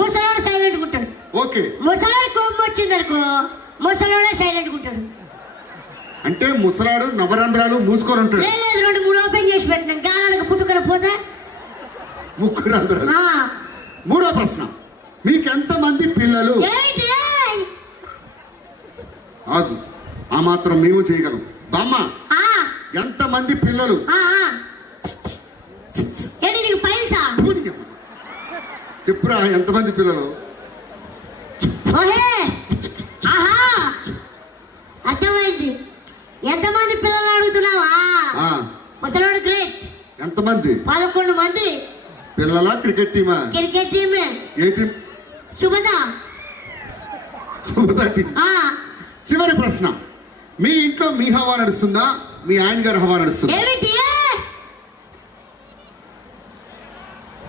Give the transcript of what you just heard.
ముసలోడు సైలెంట్ ఉంటాడు. ఓకే. ముసలోడు కోపం వచ్చిందనుకో ముసలోడే సైలెంట్ ఉంటాడు. అంటే ముసలాడు నవరంధ్రాలు మూసుకొని ఉంటాడు. లేదు 2-3 ఓపెన్ చేసి పెట్టినాం గాలకు పుట్టుకొని పోతే ముక్కు రంధ్రాలు. మూడో ప్రశ్న, మీకెంత మంది పిల్లలు? ఆగు, ఆ మాత్రం మేము చేయగలం. బామ్మ, ఎంత మంది పిల్లలు? చెప్పురా, ఎంతమంది పిల్లలు? అర్థమైంది. ఎంతమంది పిల్లలు అడుగుతున్నావా? ముసలోడు గ్రేట్. ఎంతమంది? 11 మంది పిల్లలా? క్రికెట్ టీమా? క్రికెట్ టీమే. ఏ టీం? శుభద టీం. చివరి ప్రశ్న, మీ ఇంట్లో మీ హవా నడుస్తుందా, మీ ఆయన గారి హవా నడుస్తుందా? ఏమిటి?